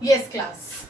Yes, class.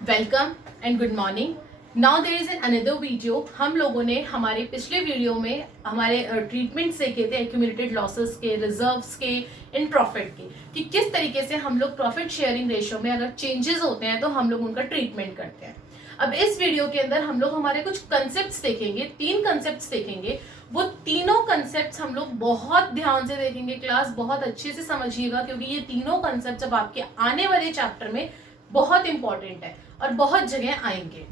Welcome and good morning. Now there is an another video. हम लोगों ने हमारे पिछले वीडियो में हमारे ट्रीटमेंट्स देखे थे एक्यूमुलेटेड लॉसेस के, रिजर्व्स के, इन प्रॉफिट के, कि किस तरीके से हम लोग प्रॉफिट शेयरिंग रेशियो में अगर चेंजेस होते हैं तो हम लोग उनका ट्रीटमेंट करते हैं। अब इस वीडियो के अंदर हम लोग हमारे कुछ कंसेप्ट्स देखेंगे, 3 कंसेप्ट्स देखेंगे। वो तीनों कंसेप्ट्स हम लोग बहुत ध्यान से देखेंगे क्लास, बहुत अच्छे से समझिएगा, क्योंकि ये तीनों कंसेप्ट्स अब आपके आने वाले चैप्टर में बहुत इंपॉर्टेंट है और बहुत जगह आएंगे।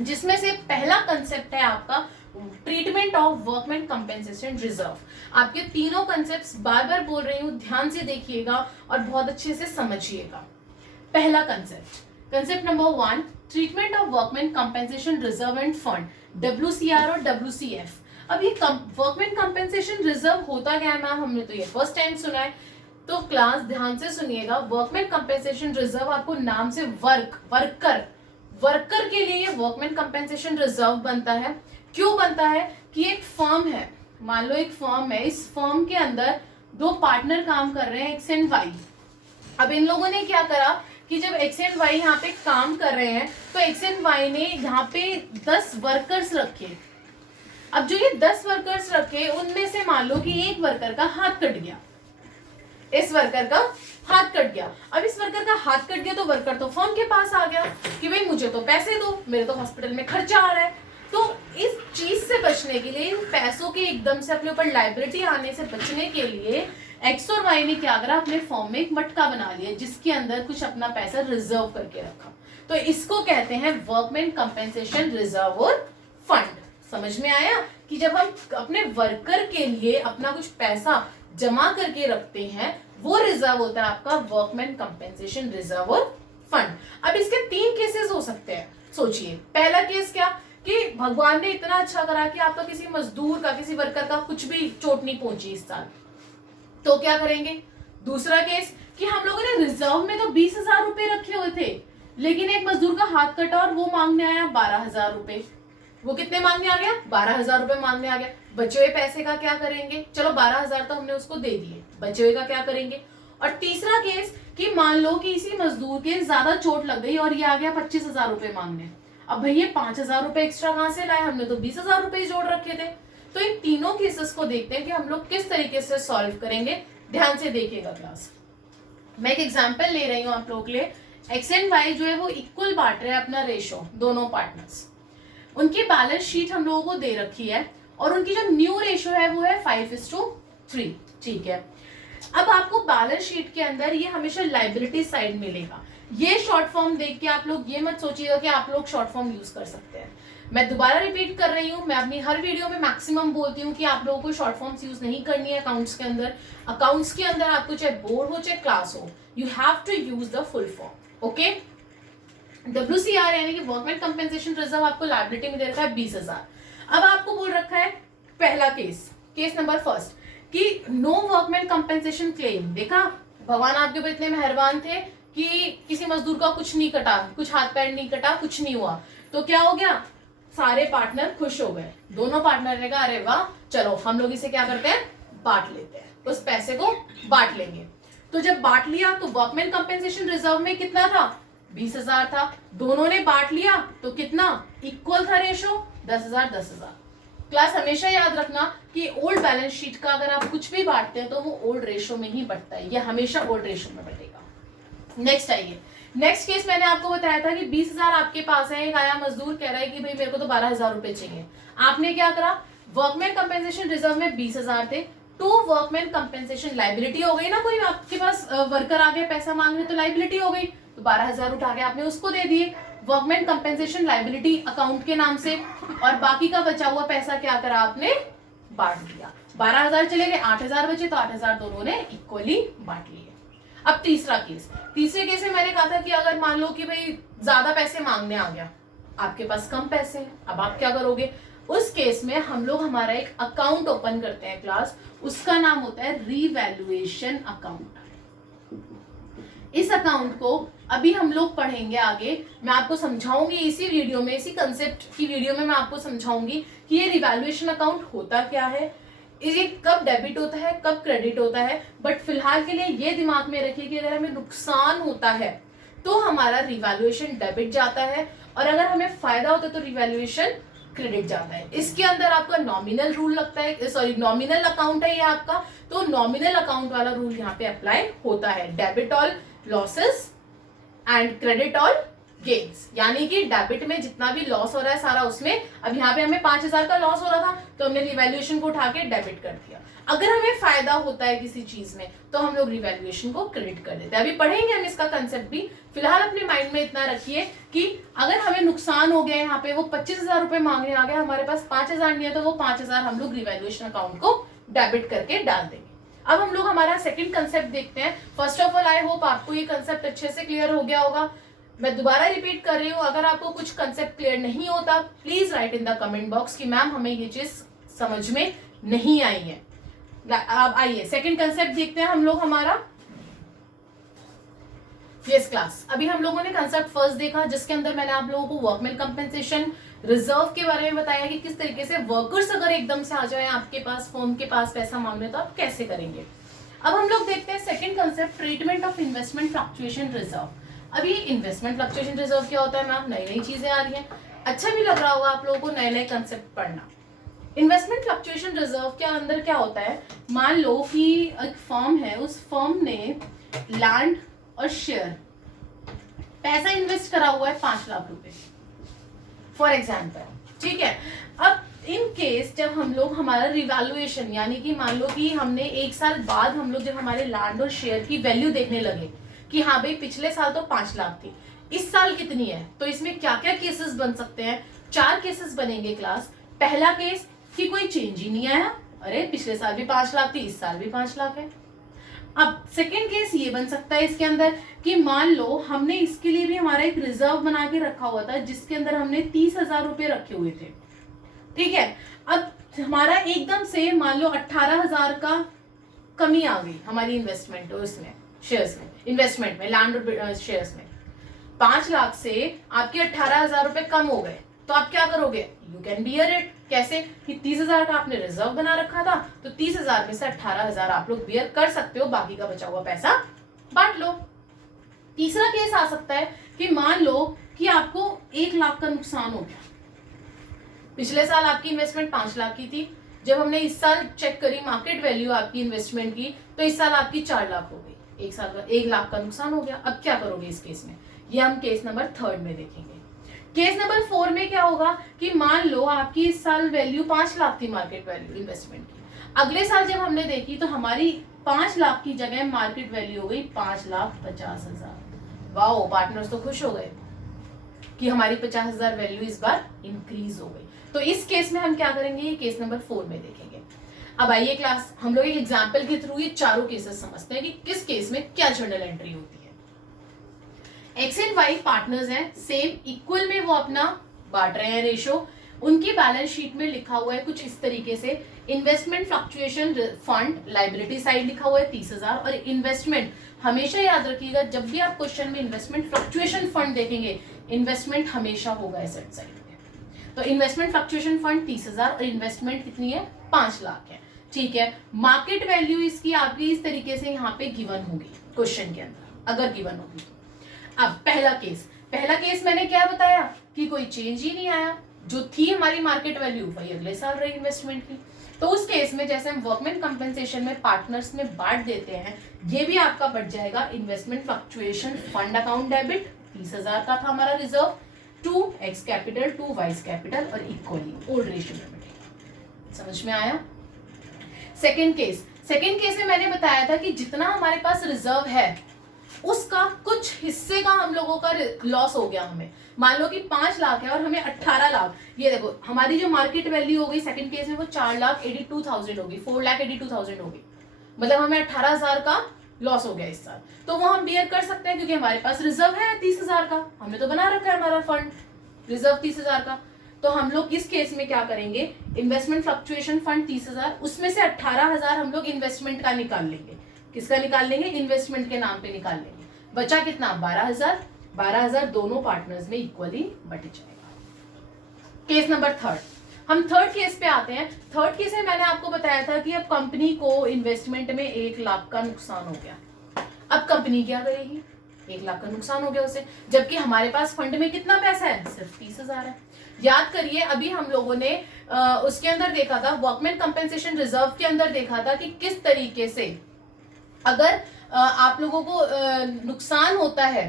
जिसमें से पहला कंसेप्ट है आपका treatment of workman compensation reserve. आपके तीनों कंसेप्ट्स बार बार बोल रही हूँ, ध्यान से देखिएगा और बहुत अच्छे से समझिएगा। पहला concept number 1, treatment of workman compensation reserve end fund, WCR और WCF। अब ये वर्कमैन कंपेंसेशन रिजर्व होता क्या है मैम, हमने तो ये फर्स्ट टाइम सुना है। तो क्लास ध्यान से सुनिएगा, वर्कमैन कंपेंसेशन रिजर्व आपको नाम से वर्कर के लिए ये वर्कमैन कंपेंसेशन रिजर्व बनता है। क्यों बनता है कि एक फर्म है, मान लो एक फर्म है, इस फर्म के अंदर 2 पार्टनर काम कर रहे हैं, एक्स एंड वाई। अब इन लोगों ने क्या करा कि जब एक्स एंड वाई यहाँ पे काम कर रहे हैं तो एक्स एंड वाई ने यहाँ पे 10 वर्कर्स रखे। अब जो ये 10 वर्कर्स रखे, उनमें से मान लो कि एक वर्कर का हाथ कट गया, इस वर्कर का हाथ कट गया। अब इस वर्कर का हाथ कट गया तो वर्कर तो फर्म के पास आ गया कि भाई मुझे तो पैसे दो, मेरे तो हॉस्पिटल में खर्चा आ रहा है। तो इस चीज से बचने के लिए, इन पैसों के एकदम से अपने ऊपर लायबिलिटी आने से बचने के लिए एक्स और वाई ने क्या करा, अपने फॉर्म में एक मटका बना लिया जिसके अंदर कुछ अपना पैसा रिजर्व करके रखा। तो इसको कहते हैं वर्कमैन कंपेंसेशन रिजर्व और फंड। समझ में आया कि जब हम अपने वर्कर के लिए अपना कुछ पैसा जमा करके रखते हैं, वो रिजर्व होता है आपका वर्कमैन कंपेंसेशन रिजर्व और फंड। अब इसके 3 केसेस हो सकते हैं। सोचिए, पहला केस क्या कि भगवान ने इतना अच्छा करा कि आपका किसी मजदूर का, किसी वर्कर का कुछ भी चोट नहीं पहुंची इस साल, तो क्या करेंगे। दूसरा केस कि हम लोगों ने रिजर्व में तो 20,000 रुपए रखे हुए थे, लेकिन एक मजदूर का हाथ कटा और वो मांगने आया 12,000 रुपए। वो कितने मांगने आ गया, 12,000 रुपए मांगने आ गया। बचे हुए पैसे का क्या करेंगे, चलो 12,000 तो हमने उसको दे दिए, बचे हुए का क्या करेंगे। और तीसरा केस कि मान लो कि इसी मजदूर के ज्यादा चोट लग गई और ये आ गया 25,000 रुपए मांगने। अब भैया 5,000 रुपए एक्स्ट्रा कहां से लाए, हमने तो 20,000 रुपए जोड़ रखे थे। तो इन तीनों केसेस को देखते हैं कि हम लोग किस तरीके से सॉल्व करेंगे। ध्यान से देखिएगा क्लास। मैं एक एग्जाम्पल ले रही हूँ आप लोगों के लिए। एक्स एंड वाई जो है वो इक्वल बांट रहे हैं अपना रेशो, दोनों पार्टनर्स। उनकी बैलेंस शीट हम लोगों को दे रखी है और उनकी जो न्यू रेशो है वो है 5:3। ठीक है। अब आपको बैलेंस शीट के अंदर ये हमेशा लाइबिलिटी साइड मिलेगा। ये शॉर्ट फॉर्म देख के आप लोग ये मत सोचिएगा कि आप लोग शॉर्ट फॉर्म यूज कर सकते हैं। मैं दोबारा रिपीट कर रही हूँ, मैं अपनी हर वीडियो में मैक्सिमम बोलती हूँ कि आप लोगों को शॉर्ट फॉर्म्स यूज नहीं करनी है अकाउंट्स के अंदर। अकाउंट्स के अंदर आपको चाहे बोर्ड हो चाहे क्लास हो, you have to use the full form. Okay. WCR यानी कि वर्कमैन कंपेंसेशन रिजर्व आपको लायबिलिटी में दे रखा है 20,000। अब आपको बोल रखा है पहला केस नंबर फर्स्ट कि नो वर्कमैन कंपेंसेशन क्लेम। देखा, भगवान आपके ऊपर इतने मेहरबान थे कि किसी मजदूर का कुछ नहीं कटा, कुछ हाथ पैर नहीं कटा, कुछ नहीं हुआ। तो क्या हो गया, सारे पार्टनर खुश हो गए। दोनों पार्टनर ने कहा अरे वाह, चलो हम लोग इसे क्या करते हैं, बांट लेते हैं, उस पैसे को बांट लेंगे। तो जब बांट लिया तो वर्कमैन कंपेंसेशन रिजर्व में कितना था, 20,000 था। दोनों ने बांट लिया तो कितना इक्वल था रेशो, 10,000 10,000। क्लास हमेशा याद रखना कि ओल्ड बैलेंस शीट का अगर आप कुछ भी बांटते हैं तो वो ओल्ड रेशो में ही बटता है, ये हमेशा ओल्ड रेशो में बटेगा। नेक्स्ट आइए, नेक्स्ट केस मैंने आपको बताया था कि 20,000 आपके पास है, एक आया मजदूर कह रहा है कि भाई मेरे को तो 12,000 रुपए चाहिए। आपने क्या करा, वर्कमैन कंपेंसेशन रिजर्व में 20,000 थे, टू वर्कमैन कंपेंसेशन लाइबिलिटी हो गई ना, कोई आपके पास वर्कर आ गया पैसा मांगने तो लाइबिलिटी हो गई, तो 12,000 उठा के आपने उसको दे दिए वर्कमैन कंपेंसेशन लाइबिलिटी अकाउंट के नाम से, और बाकी का बचा हुआ पैसा क्या करा आपने, बांट दिया। 12,000 चले गए, 8,000 बचे, तो 8,000 दोनों ने इक्वली बांट लिए। अब तीसरे केस में मैंने कहा था कि अगर मान लो कि भाई ज्यादा पैसे मांगने आ गया, आपके पास कम पैसे हैं, अब आप क्या करोगे। उस केस में हम लोग हमारा एक अकाउंट ओपन करते हैं क्लास, उसका नाम होता है रीवैल्यूएशन अकाउंट। इस अकाउंट को अभी हम लोग पढ़ेंगे आगे, मैं आपको समझाऊंगी इसी वीडियो में, इसी कंसेप्ट की वीडियो में मैं आपको समझाऊंगी कि ये रिवैल्यूएशन अकाउंट होता क्या है, ये कब डेबिट होता है, कब क्रेडिट होता है। बट फिलहाल के लिए ये दिमाग में रखिए कि अगर हमें नुकसान होता है तो हमारा रिवैल्यूएशन डेबिट जाता है, और अगर हमें फायदा होता है तो रिवैल्यूएशन क्रेडिट जाता है। इसके अंदर आपका नॉमिनल रूल लगता है, सॉरी नॉमिनल अकाउंट है ये आपका, तो नॉमिनल अकाउंट वाला रूल यहाँ पे अप्लाई होता है। Debit all losses and credit all gains, यानी कि डेबिट में जितना भी लॉस हो रहा है सारा उसमें, अब यहाँ पे हमें 5,000 का लॉस हो रहा था तो हमने रिवैल्यूएशन को उठा के डेबिट कर दिया। अगर हमें फायदा होता है किसी चीज में तो हम लोग रिवैल्यूएशन को क्रेडिट कर देते हैं। अभी पढ़ेंगे हम इसका कंसेप्ट भी, फिलहाल अपने माइंड में इतना रखिए कि अगर हमें नुकसान हो गया यहाँ पे, वो 25,000 रुपए मांगने आ गए, हमारे पास 5,000 नहीं है, तो वो 5,000 हम लोग रिवैल्यूएशन अकाउंट को डेबिट करके डाल देंगे। अब हम लोग हमारा सेकंड कंसेप्ट देखते हैं। First of all I hope आपको ये कंसेप्ट अच्छे से क्लियर हो गया होगा। मैं दोबारा रिपीट कर रही हूँ, अगर आपको कुछ कंसेप्ट क्लियर नहीं होता please right in the comment box कि मैम हमें ये चीज समझ में नहीं आई है। अब आइए सेकंड कंसेप्ट देखते हैं हम लोग हमारा। यस क्लास, अभी हम लोगों ने कंसेप्ट फर्स्ट देखा जिसके अंदर मैंने आप लोगों को वर्कमैन कंपेंसेशन रिजर्व के बारे में बताया कि किस तरीके से वर्कर्स अगर एकदम से आ जाए आपके पास, फर्म के पास पैसा मांगने, तो आप कैसे करेंगे। अब हम लोग देखते हैं second concept, treatment of investment fluctuation reserve. अभी इन्वेस्टमेंट फ्लक्चुएशन रिजर्व क्या होता है मैम, नई नई चीजें आ रही हैं, अच्छा भी लग रहा होगा आप लोगों को नए नए कंसेप्ट पढ़ना। इन्वेस्टमेंट फ्लक्चुएशन रिजर्व के अंदर क्या होता है, मान लो कि एक फर्म है, उस फर्म ने लैंड और शेयर पैसा इन्वेस्ट करा हुआ है 5 लाख रुपए फॉर एग्जाम्पल, ठीक है। अब इन केस जब हम लोग हमारा रिवैल्यूएशन, यानी कि मान लो कि हमने 1 साल बाद हम लोग जब हमारे लैंड और शेयर की वैल्यू देखने लगे कि हाँ भाई पिछले साल तो 5 लाख थी, इस साल कितनी है, तो इसमें क्या क्या केसेस बन सकते हैं। 4 केसेस बनेंगे क्लास। पहला केस कि कोई चेंज ही नहीं आया, अरे पिछले साल भी 5 लाख थी, इस साल भी 5 लाख है। अब सेकेंड केस ये बन सकता है इसके अंदर कि मान लो हमने इसके लिए भी हमारा एक रिजर्व बना के रखा हुआ था जिसके अंदर हमने 30,000 रुपए रखे हुए थे, ठीक है। अब हमारा एकदम से मान लो 18,000 का कमी आ गई हमारी इन्वेस्टमेंट उसमें, शेयर्स में, इन्वेस्टमेंट में, लैंड और शेयर्स में 5 लाख से आपके 18,000 रुपए कम हो गए, तो आप क्या करोगे, यू कैन बियर इट। कैसे कि 30,000 का आपने रिजर्व बना रखा था, तो 30,000 में से 18,000 आप लोग बियर कर सकते हो, बाकी का बचा हुआ पैसा बांट लो। तीसरा केस आ सकता है कि मान लो कि आपको 1 लाख का नुकसान हो गया, पिछले साल आपकी इन्वेस्टमेंट 5 लाख की थी, जब हमने इस साल चेक करी मार्केट वैल्यू आपकी इन्वेस्टमेंट की, तो इस साल आपकी 4 लाख हो गई, 1 साल का 1 लाख का नुकसान हो गया। अब क्या करोगे इस केस में, ये हम केस नंबर 3 में देखेंगे। केस नंबर 4 में क्या होगा कि मान लो आपकी इस साल वैल्यू 5 लाख थी, मार्केट वैल्यू इन्वेस्टमेंट की, अगले साल जब हमने देखी तो हमारी 5 लाख की जगह मार्केट वैल्यू हो गई 5,50,000। वाओ, पार्टनर्स तो खुश हो गए कि हमारी 50,000 वैल्यू इस बार इंक्रीज हो गई। तो इस केस में हम क्या करेंगे, ये केस नंबर 4 में देखेंगे। अब आइए क्लास, हम लोग एक एग्जाम्पल के थ्रू ये चारों केसेस समझते हैं कि किस केस में क्या जर्नल एंट्री होती है। एक्स एंड वाई पार्टनर्स हैं, सेम इक्वल में वो अपना बांट रहे हैं रेशो। उनकी बैलेंस शीट में लिखा हुआ है कुछ इस तरीके से, investment fluctuation fund liability side लिखा हुआ है 30,000, और इन्वेस्टमेंट हमेशा याद रखिएगा जब भी आप क्वेश्चन में इन्वेस्टमेंट फ्लक्चुएशन फंड देखेंगे, इन्वेस्टमेंट हमेशा होगा एसेट साइड में। तो इन्वेस्टमेंट फ्लक्चुएशन फंड 30,000 और इन्वेस्टमेंट कितनी है, 5 लाख है, ठीक है। मार्केट वैल्यू इसकी आपकी इस तरीके से यहाँ पे गिवन होगी क्वेश्चन के अंदर, अगर गिवन होगी। अब पहला केस मैंने क्या बताया कि कोई चेंज ही नहीं आया, जो थी हमारी मार्केट वैल्यू वही अगले साल रही इन्वेस्टमेंट की। तो उस केस में जैसे हम वर्कमैन कंपेंसेशन में पार्टनर्स में बांट देते हैं, ये भी आपका बढ़ जाएगा investment fluctuation fund account debit, 30,000 का था हमारा reserve, to X capital to Y's capital और इक्वली ओल्ड रेशियो में बढ़ेगा। समझ में आया। सेकेंड केस में मैंने बताया था कि जितना हमारे पास रिजर्व है उसका कुछ हिस्से का हम लोगों का लॉस हो गया हमें। मान लो कि 5 लाख है और हमें 18 लाख, ये देखो हमारी जो मार्केट वैल्यू हो गई सेकंड केस में वो 4,82,000 होगी, 4,82,000 होगी, मतलब हमें 18,000 का लॉस हो गया इस साल। तो वो हम बियर कर सकते हैं क्योंकि हमारे पास रिजर्व है 30,000 का, हमने तो बना रखा है हमारा फंड रिजर्व 30,000 का। तो हम लोग इस केस में क्या करेंगे, इन्वेस्टमेंट फ्लक्चुएशन फंड 30,000, उसमें से 18,000 हम लोग इन्वेस्टमेंट का निकाल लेंगे। किसका निकाल लेंगे, इन्वेस्टमेंट के नाम पे निकाल लेंगे। बचा कितना, 12,000 दोनों पार्टनर्स में इक्वली बट जाएगा। केस नंबर 3, हम थर्ड केस पे आते हैं। थर्ड केस में मैंने आपको बताया था कि अब कंपनी को इन्वेस्टमेंट में 1 लाख का नुकसान हो गया। अब कंपनी क्या करेगी, 1 लाख का नुकसान हो गया उसे, जबकि हमारे पास फंड में कितना पैसा है, सिर्फ 30,000 है। याद करिए अभी हम लोगों ने उसके अंदर देखा था, वर्कमैन कंपेंसेशन रिजर्व के अंदर देखा था कि किस तरीके से अगर आप लोगों को नुकसान होता है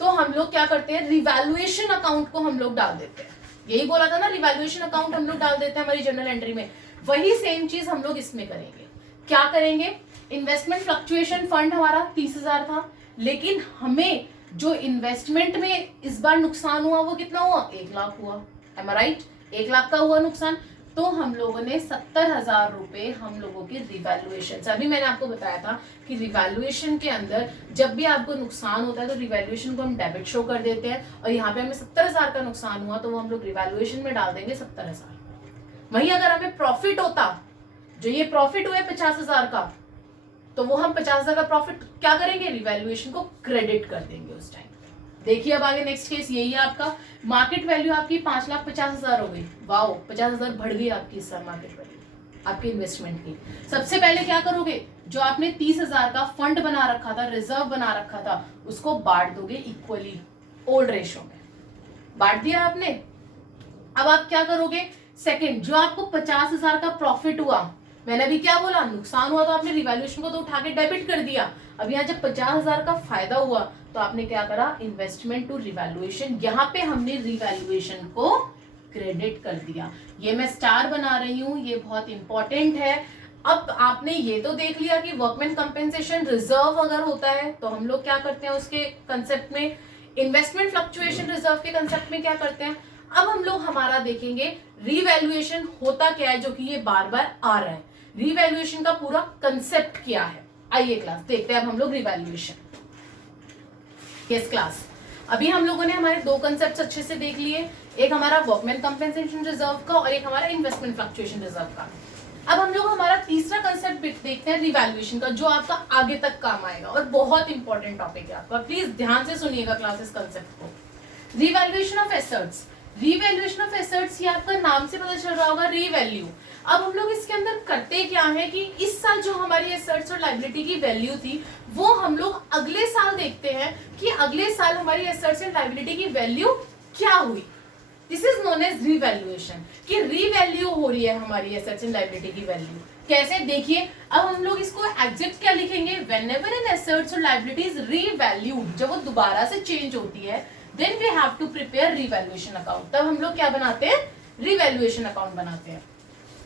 तो हम लोग क्या करते हैं, रिवैल्यूएशन अकाउंट को हम लोग डाल देते हैं। यही बोला था ना, रिवैल्यूएशन अकाउंट हम लोग डाल देते हैं हमारी जर्नल एंट्री में। वही सेम चीज हम लोग इसमें करेंगे। क्या करेंगे, इन्वेस्टमेंट फ्लक्चुएशन फंड हमारा 30,000 था, लेकिन हमें जो इन्वेस्टमेंट में इस बार नुकसान हुआ वो कितना हुआ, 1 लाख हुआ। एम आई राइट, 1 लाख का हुआ नुकसान। तो हम लोगों ने 70,000 रुपए हम लोगों की रिवैल्यूएशन से, अभी मैंने आपको बताया था कि रिवैल्यूएशन के अंदर जब भी आपको नुकसान होता है तो रिवैल्यूएशन को हम डेबिट शो कर देते हैं, और यहाँ पे हमें 70,000 का नुकसान हुआ तो वो हम लोग रिवैल्यूएशन में डाल देंगे 70,000। वहीं अगर हमें प्रॉफिट होता, जो ये प्रॉफिट हुआ 50,000 का, तो वो हम 50,000 का प्रॉफिट क्या करेंगे, रिवैल्यूएशन को क्रेडिट कर देंगे उस टाइम। देखिए अब आगे नेक्स्ट केस यही है आपका, मार्केट वैल्यू आपकी 5,50,000 हो गई। वाओ, 50,000 बढ़ गई आपकी इस साल मार्केट वैल्यू आपके इन्वेस्टमेंट की। सबसे पहले क्या करोगे, जो आपने 30,000 का फंड बना रखा था, रिजर्व बना रखा था, उसको बांट दोगे इक्वली, ओल्ड रेशो में बांट दिया आपने। अब आप क्या करोगे, सेकंड जो आपको 50,000 का प्रॉफिट हुआ, मैंने अभी क्या बोला, नुकसान हुआ तो आपने रिवैल्यूएशन को तो उठा के डेबिट कर दिया। अब यहाँ जब 50,000 का फायदा हुआ तो आपने क्या करा, इन्वेस्टमेंट टू रिवैल्यूएशन, यहाँ पे हमने रिवैल्यूएशन को क्रेडिट कर दिया। ये मैं स्टार बना रही हूँ, ये बहुत इंपॉर्टेंट है। अब आपने ये तो देख लिया कि वर्कमैन कंपेंसेशन रिजर्व अगर होता है तो हम लोग क्या करते हैं उसके कंसेप्ट में, इन्वेस्टमेंट फ्लक्चुएशन रिजर्व के कंसेप्ट में क्या करते हैं। अब हम लोग हमारा देखेंगे रिवैल्यूएशन होता क्या है, जो कि ये बार बार आ रहा है। रिवैल्यूएशन का पूरा कंसेप्ट क्या है, आइए क्लास देखते हैं अब हम लोग रिवैल्यूएशन। यस क्लास, अभी हम लोगों ने हमारे 2 कंसेप्ट अच्छे से देख लिए, एक हमारा वर्कमैन कंपेंसेशन रिजर्व का और एक हमारा इन्वेस्टमेंट फ्लक्चुएशन रिजर्व का। अब हम लोग हमारा तीसरा कंसेप्ट देखते हैं रिवैल्यूएशन का, जो आपका आगे तक काम आएगा और बहुत इंपॉर्टेंट टॉपिक है आपका। प्लीज ध्यान से सुनिएगा क्लासेस कंसेप्ट को। Revaluation of assets, revaluation of assets, ये आपका नाम से पता चल रहा होगा, रीवैल्यू। अब हम लोग इसके अंदर करते क्या है कि इस साल जो हमारी एसेट्स और लायबिलिटी की वैल्यू थी वो हम लोग अगले साल देखते हैं कि अगले साल हमारी एसेट्स एंड लायबिलिटी की वैल्यू क्या हुई। This is known as revaluation, कि रीवैल्यू हो रही है हमारी एसेट्स एंड लायबिलिटी की वैल्यू। कैसे, देखिए अब हम लोग इसको एग्जैक्ट क्या लिखेंगे, व्हेनेवर एन एसेट्स और लायबिलिटी इज रीवैल्यूड, जब वो दोबारा से चेंज होती है, then we have to prepare revaluation account. तब हम लोग क्या बनाते हैं, रीवैल्यूएशन अकाउंट बनाते हैं।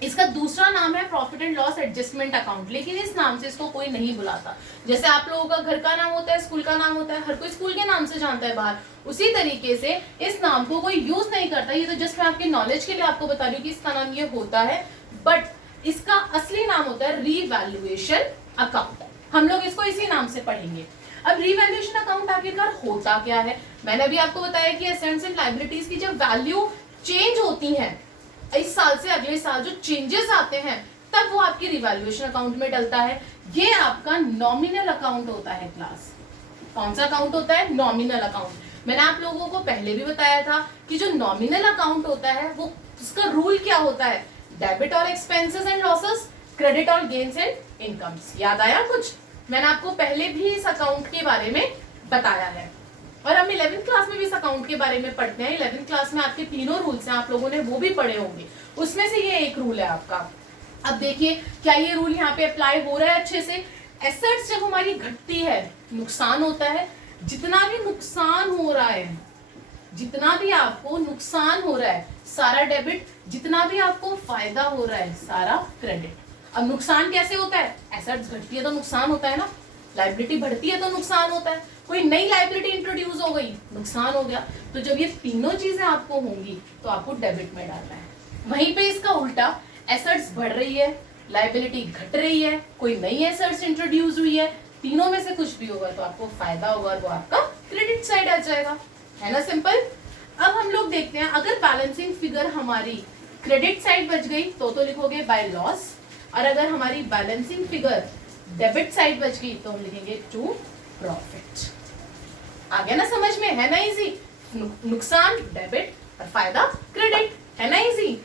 इसका दूसरा नाम है profit and loss adjustment account, लेकिन इस नाम से इसको कोई नहीं बुलाता। जैसे आप लोगों का घर का नाम होता है, स्कूल का नाम होता है, हर कोई स्कूल के नाम से जानता है बाहर, उसी तरीके से इस नाम को कोई यूज नहीं करता। ये तो जस्ट मैं आपके नॉलेज के लिए आपको बता रही हूँ कि इसका नाम ये होता है, बट इसका असली नाम होता है रीवैल्यूएशन अकाउंट। हम लोग इसको इसी नाम से पढ़ेंगे। अब रीवैल्यूएशन अकाउंट आखिरकार होता क्या है, मैंने अभी आपको बताया कि एसेट्स एंड लायबिलिटीज की जब वैल्यू चेंज होती है, इस साल से अगले साल जो चेंजेस आते हैं, तब वो आपकी रिवैल्यूएशन अकाउंट में डलता है। ये आपका नॉमिनल अकाउंट होता है क्लास। कौन सा अकाउंट होता है, नॉमिनल अकाउंट। मैंने आप लोगों को पहले भी बताया था कि जो नॉमिनल अकाउंट होता है वो उसका रूल क्या होता है, डेबिट और एक्सपेंसेस एंड लॉसेस, क्रेडिट और गेन्स एंड इनकम्स। याद आया कुछ, मैंने आपको पहले भी इस अकाउंट के बारे में बताया है, और हम 11th क्लास में भी इस अकाउंट के बारे में पढ़ते हैं। 11th क्लास में आपके तीनों रूल्स हैं, आप लोगों ने वो भी पढ़े होंगे, उसमें से ये एक रूल है आपका। अब देखिए क्या ये रूल यहाँ पे अप्लाई हो रहा है अच्छे से। एसेट्स जब हमारी घटती है, नुकसान होता है, जितना भी नुकसान हो रहा है, जितना भी आपको नुकसान हो रहा है सारा डेबिट, जितना भी आपको फायदा हो रहा है सारा क्रेडिट। अब नुकसान कैसे होता है, एसेट्स घटती है तो नुकसान होता है ना, लायबिलिटी बढ़ती है तो नुकसान होता है, कोई नई लायबिलिटी इंट्रोड्यूस हो गई, नुकसान हो गया। तो जब ये तीनों चीजें आपको होंगी तो आपको डेबिट में डालना है। वहीं पे इसका उल्टा, एसेट्स बढ़ रही है, लायबिलिटी घट रही है, कोई नई एसेट्स इंट्रोड्यूस हुई है, तीनों में से कुछ भी होगा तो आपको फायदा होगा और वो आपका क्रेडिट साइड आ जाएगा, है ना, सिंपल। अब हम लोग देखते हैं, अगर बैलेंसिंग फिगर हमारी क्रेडिट साइड बच गई तो लिखोगे बाय लॉस, और अगर हमारी बैलेंसिंग फिगर डेबिट साइड बच गई तो हम लिखेंगे टू प्रॉफिट। आ गया ना समझ में, है ना इजी। नुकसान डेबिट और फायदा क्रेडिट, है ना इजी।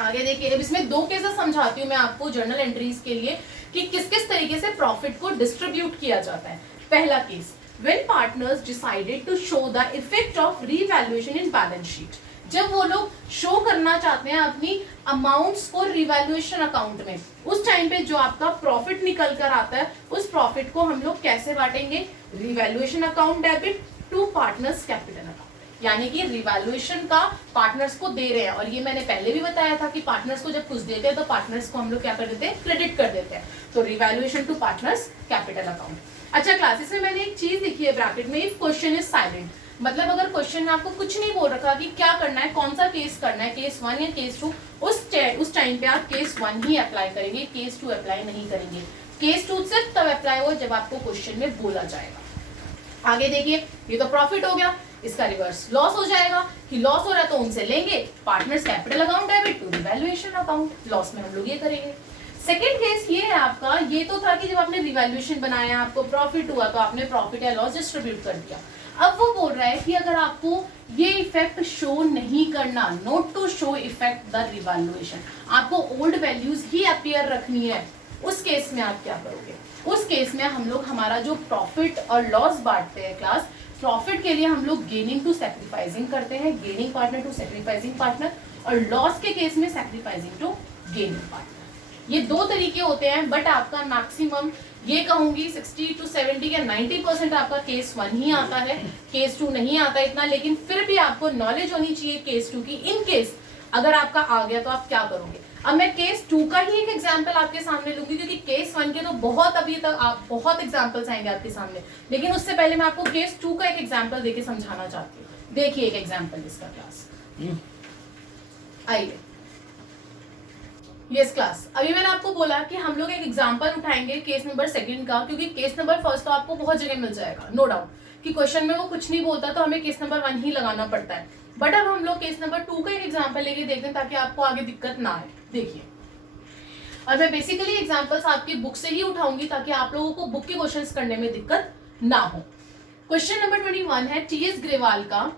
आगे देखिए, अब इसमें 2 केसेस समझाती हूँ मैं आपको जर्नल एंट्रीज के लिए कि किस किस तरीके से प्रॉफिट को डिस्ट्रीब्यूट किया जाता है। पहला case, when partners decided to show the effect of revaluation in balance sheet, जब वो लोग शो करना चाहते हैं अपनी अमाउंट्स को रिवैल्यूएशन अकाउंट में, उस टाइम पे जो आपका प्रॉफिट निकल कर आता है उस प्रॉफिट को हम लोग कैसे बांटेंगे, revaluation account debit to partners capital account, यानी कि रिवैल्यूएशन का पार्टनर्स को दे रहे हैं। और ये मैंने पहले भी बताया था कि पार्टनर्स को जब कुछ देते हैं तो पार्टनर्स को हम लोग क्या कर देते हैं, क्रेडिट कर देते हैं। तो revaluation to partners capital account. अच्छा, क्लासेस में मैंने एक चीज लिखी है ब्रैकेट में, इफ क्वेश्चन इज साइलेंट, मतलब अगर क्वेश्चन में आपको कुछ नहीं बोल रखा कि क्या करना है, कौन सा केस करना है, केस 1 या केस 2, उस टाइम पे आप केस 1 ही अप्लाई करेंगे, केस 2 अप्लाई नहीं करेंगे। केस 2 सिर्फ तब अप्लाई हो जब आपको क्वेश्चन में बोला जाएगा। आगे देखिए, ये तो प्रॉफिट हो गया, इसका रिवर्स लॉस हो जाएगा कि लॉस हो रहा है तो उनसे लेंगे, partners capital account debit to revaluation account, loss में हम लोग ये करेंगे। सेकेंड केस ये है आपका, ये तो था कि जब आपने रिवैल्यूएशन बनाया, आपको प्रॉफिट हुआ तो आपने प्रॉफिट या लॉस डिस्ट्रीब्यूट कर दिया। अब वो बोल रहा है कि अगर आपको ये इफेक्ट शो नहीं करना, not to show effect the revaluation, आपको ओल्ड वैल्यूज ही अपीयर रखनी है, उस केस में आप क्या करोगे? उस केस में हम लोग हमारा जो प्रॉफिट और लॉस बांटते हैं क्लास, प्रॉफिट के लिए हम लोग गेनिंग टू सैक्रिफाइसिंग करते हैं, gaining partner to sacrificing partner, और लॉस के केस में सैक्रिफाइसिंग टू गेनिंग पार्टनर। ये दो तरीके होते हैं, बट आपका मैक्सिमम ये कहूंगी 60 to 70 या 90% आपका केस 1 ही आता है, केस 2 नहीं आता इतना, लेकिन फिर भी आपको नॉलेज होनी चाहिए केस 2 की। इन केस अगर आपका आ गया तो आप क्या करोगे? अब मैं केस 2 का ही एक एग्जांपल आपके सामने लूंगी, क्योंकि केस 1 के तो बहुत अभी तक आप बहुत एग्जांपल्स आएंगे आपके सामने, लेकिन उससे पहले मैं आपको केस 2 का एक एग्जांपल देके समझाना चाहती हूँ। देखिए एक एग्जांपल इसका क्लास, आइए। यस क्लास, अभी मैंने आपको बोला कि हम लोग एक एग्जांपल उठाएंगे केस नंबर 2 का, क्योंकि केस नंबर 1 तो आपको बहुत जगह मिल जाएगा, नो डाउट कि क्वेश्चन में वो कुछ नहीं बोलता तो हमें केस नंबर 1 ही लगाना पड़ता है। बट अब हम लोग केस नंबर 2 का एक एग्जांपल लेके देखते हैं ताकि आपको आगे दिक्कत ना आए। देखिए, और मैं बेसिकली एग्जांपल्स आपकी बुक से ही उठाऊंगी ताकि आप लोगों को बुक के क्वेश्चंस करने में दिक्कत ना हो। क्वेश्चन नंबर 21 है, टीएस ग्रेवाल का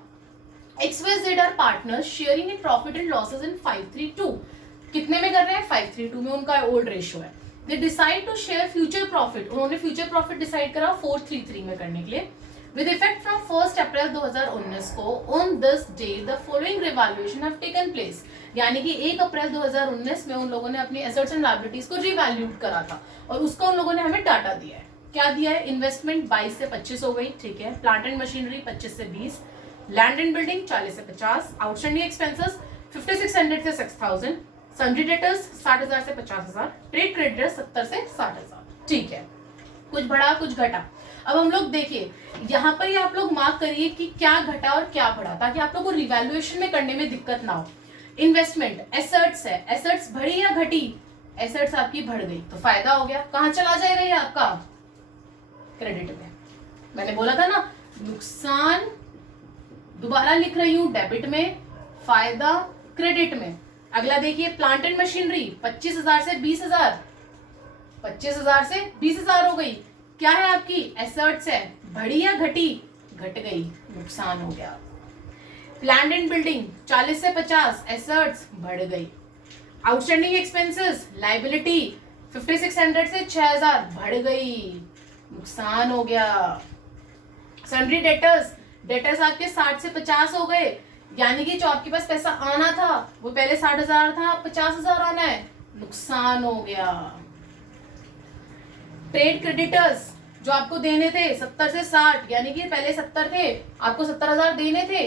XYZ are partners sharing in profit and losses in 532, कितने में कर रहे हैं? 532 में, उनका ओल्ड रेशियो है। They decide to share future profit, उन्होंने फ्यूचर प्रॉफिट डिसाइड करा 433 में करने के लिए, विद इफेक्ट फ्रॉम 1 अप्रैल 2019 को। On this day the following revaluation have taken place, यानी कि 1 अप्रैल 2019 में उन लोगों ने अपनी एसेट्स एंड लायबिलिटीज को रिवैल्यूट करा था, और उसका उन लोगों ने हमें डाटा दिया है। क्या दिया है? इन्वेस्टमेंट 22 से 25 हो गई, ठीक है। प्लांट एंड मशीनरी 25 से 20, लैंड एंड बिल्डिंग 40 से 50, आउटस्टैंडिंग एक्सपेंसेस 5600 से 6000, सन्ड्री डेटर्स 60,000 से 50,000, ट्रेड क्रेडिटर्स 70 से 60,000, ठीक है। कुछ बढ़ा कुछ घटा। अब हम लोग देखिए यहाँ पर ही आप लोग मार्क करिए कि क्या घटा और क्या बढ़ा, ताकि आप लोग को रिवैल्यूएशन में करने में दिक्कत ना हो। इन्वेस्टमेंट एसेट्स है, एसेट्स बढ़ी या घटी? एसेट्स आपकी बढ़ गई तो फायदा हो गया, कहां चला जाएगा ये आपका? क्रेडिट में। मैंने बोला था ना, नुकसान दोबारा लिख रही हूं, डेबिट में, फायदा क्रेडिट में। अगला देखिए, प्लांट एंड मशीनरी 25,000 से 20,000, 25,000 से 20,000 हो गई। क्या है आपकी? एसेट्स है, बढ़ी या घटी? घट गई, नुकसान हो गया। प्लांट एंड बिल्डिंग 40 से 50, एसेट्स बढ़ गई। आउटस्टैंडिंग एक्सपेंसेस लायबिलिटी 5600 से 6000 बढ़ गई, नुकसान हो गया। सन्ड्री डेटर्स, डेटर्स आपके 60 से 50 हो गए, यानी कि जो आपके पास पैसा आना था वो पहले 60,000 था, 50,000 आना है, नुकसान हो गया। ट्रेड क्रेडिटर्स जो आपको देने थे 70 से 60, यानी कि पहले 70 थे, आपको 70,000 देने थे,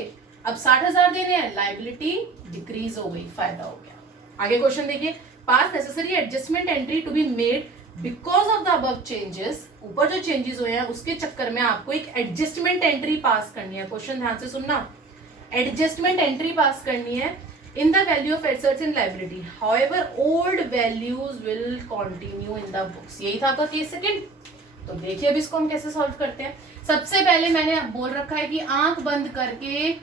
अब 60,000 देने हैं, लायबिलिटी डिक्रीज हो गई, फायदा हो गया। आगे क्वेश्चन देखिए, pass necessary adjustment entry to be made because of the above changes, ऊपर जो चेंजेस हुए हैं उसके चक्कर में आपको एक एडजस्टमेंट एंट्री पास करनी है। क्वेश्चन ध्यान से सुनना, एडजस्टमेंट एंट्री पास करनी है in the value of assets and liability, however old values will continue in the books. यही था आपका केस सेकंड। तो देखिए अब इसको हम कैसे सॉल्व करते हैं। सबसे पहले मैंने बोल रखा है कि आंख बंद करके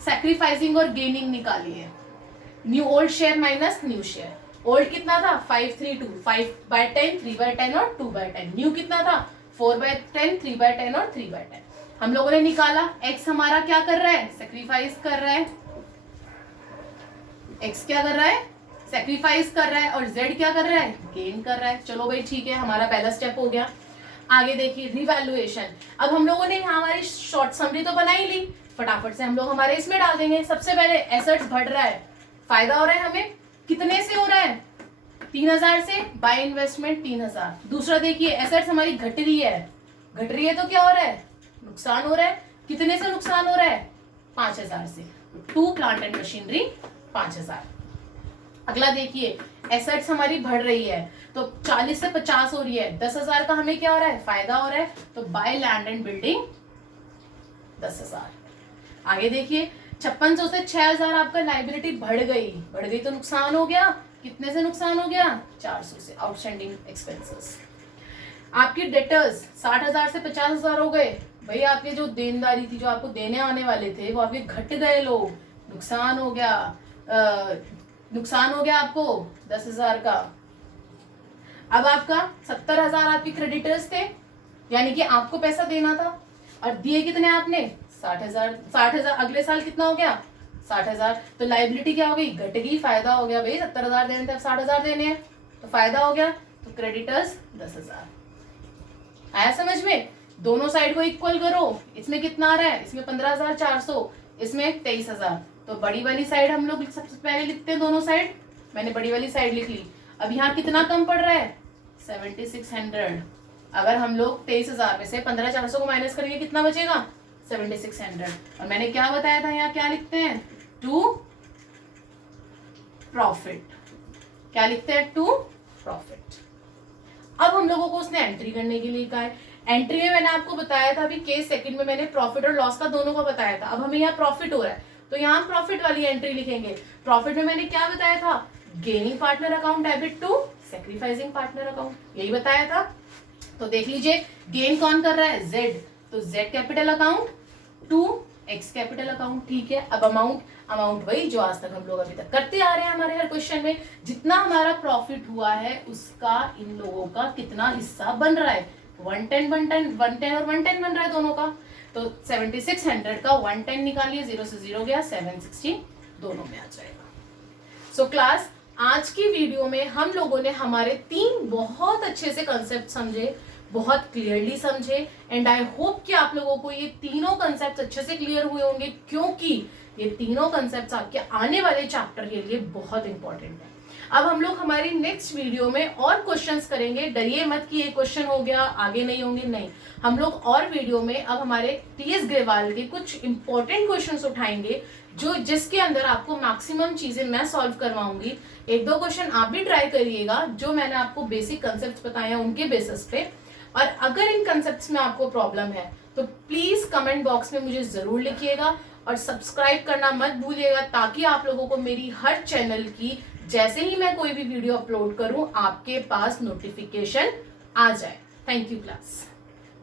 सैक्रिफाइसिंग और गेनिंग निकाली है। New old share minus new share. Old कितना था? 532, 5/10, 3/10 और 2/10। न्यू कितना था? 4/10, 3/10 और 3/10। हम लोगों ने निकाला, एक्स हमारा क्या कर रहा है? सेक्रीफाइस कर रहा है। एक्स क्या कर रहा है? सेक्रीफाइस कर रहा है। और जेड क्या कर रहा है? गेन कर रहा है। चलो भाई ठीक है, हमारा पहला स्टेप हो गया। आगे देखिए रिवैल्यूएशन। अब हम लोगों ने यहाँ हमारी शॉर्ट समरी तो बना ही ली, फटाफट से हम लोग हमारे इसमें डाल देंगे। सबसे पहले एसेट्स बढ़ रहा है, फायदा हो रहा है हमें, कितने से हो रहा है 3000 से, बाय इन्वेस्टमेंट 3000। दूसरा देखिए एसेट्स हमारी घट रही है तो क्या हो रहा है, नुकसान हो रहा है, कितने से नुकसान हो रहा है 5000 से, टू प्लांट एंड मशीनरी 5000। अगला देखिए एसेट्स हमारी बढ़ रही है तो 40 से 50 हो रही है, 10,000 का हमें क्या हो रहा है, फायदा हो रहा है, तो बाय लैंड एंड बिल्डिंग 10,000। आगे देखिए 5600 से 6000 आपका लाइबिलिटी बढ़ गई तो नुकसान हो गया, कितने से नुकसान हो गया 400 से, आउटस्टैंडिंग एक्सपेंसेस। आपकी डेटर्स 60,000 से 50,000 हो गए, भाई आपके जो देनदारी थी, जो आपको देने आने वाले थे वो आपके घट गए, लोग नुकसान हो गया आपको 10,000 का। अब आपका 70,000 आपके क्रेडिटर्स थे, यानी कि आपको पैसा देना था और दिए कितने आपने 60,000। अगले साल कितना हो गया 60,000, तो लाइबिलिटी क्या हो गई, घट गई, फायदा हो गया, भाई 70,000 देने थे अब 60,000 देने हैं तो फायदा हो गया, तो क्रेडिटर्स 10,000। आया समझ में? दोनों साइड को इक्वल करो, इसमें कितना आ रहा है, इसमें 15,400, इसमें 23,000, तो बड़ी वाली साइड हम लोग सबसे पहले लिखते हैं, दोनों साइड मैंने बड़ी वाली साइड लिख ली। अब यहाँ कितना कम पड़ रहा है 7600। अगर हम लोग 23,000 में से 15,400 को माइनस करेंगे कितना बचेगा 7600। और मैंने क्या बताया था, यहाँ क्या लिखते हैं, टू प्रॉफिट। क्या लिखते हैं, टू प्रॉफिट। अब हम लोगों को उसने एंट्री करने के लिए कहा है। एंट्री में मैंने आपको बताया था अभी केस सेकंड में मैंने प्रॉफिट और लॉस का दोनों का बताया था। अब हमें यहाँ प्रॉफिट हो रहा है तो यहाँ प्रॉफिट वाली एंट्री लिखेंगे। प्रॉफिट में मैंने क्या बताया था, gaining partner account debit to sacrificing partner account, यही बताया था। तो देख लीजिए गेन कौन कर रहा है, जेड, तो Z capital account to X capital account. ठीक है, अब अमाउंट वही जो आज तक हम लोग अभी तक करते आ रहे हैं हमारे हर क्वेश्चन में, जितना हमारा प्रॉफिट हुआ है उसका इन लोगों का कितना हिस्सा बन रहा है, 110 और 110 बन रहा है दोनों का। तो 7600 का 110 निकालिए, 0 से 0 गया, 760 दोनों में आ जाएगा। सो क्लास आज की वीडियो में हम लोगों ने हमारे 3 बहुत अच्छे से कंसेप्ट समझे, बहुत क्लियरली समझे, एंड आई होप कि आप लोगों को ये तीनों कंसेप्ट अच्छे से क्लियर हुए होंगे, क्योंकि ये तीनों कंसेप्ट आपके आने वाले चैप्टर के लिए बहुत इंपॉर्टेंट है। अब हम लोग हमारी नेक्स्ट वीडियो में और क्वेश्चंस करेंगे, डरिए मत कि ये क्वेश्चन हो गया आगे नहीं होंगे, नहीं, हम लोग और वीडियो में अब हमारे टीएस ग्रेवाल के कुछ इंपॉर्टेंट क्वेश्चंस उठाएंगे, जिसके अंदर आपको मैक्सिमम चीजें मैं सॉल्व करवाऊंगी। 1-2 क्वेश्चन आप भी ट्राई करिएगा, जो मैंने आपको बेसिक कंसेप्ट बताए हैं उनके बेसिस पे। और अगर इन कंसेप्ट्स में आपको प्रॉब्लम है तो प्लीज कमेंट बॉक्स में मुझे जरूर लिखिएगा और सब्सक्राइब करना मत भूलिएगा, ताकि आप लोगों को मेरी हर चैनल की जैसे ही मैं कोई भी वीडियो अपलोड करूं आपके पास नोटिफिकेशन आ जाए। Thank you class.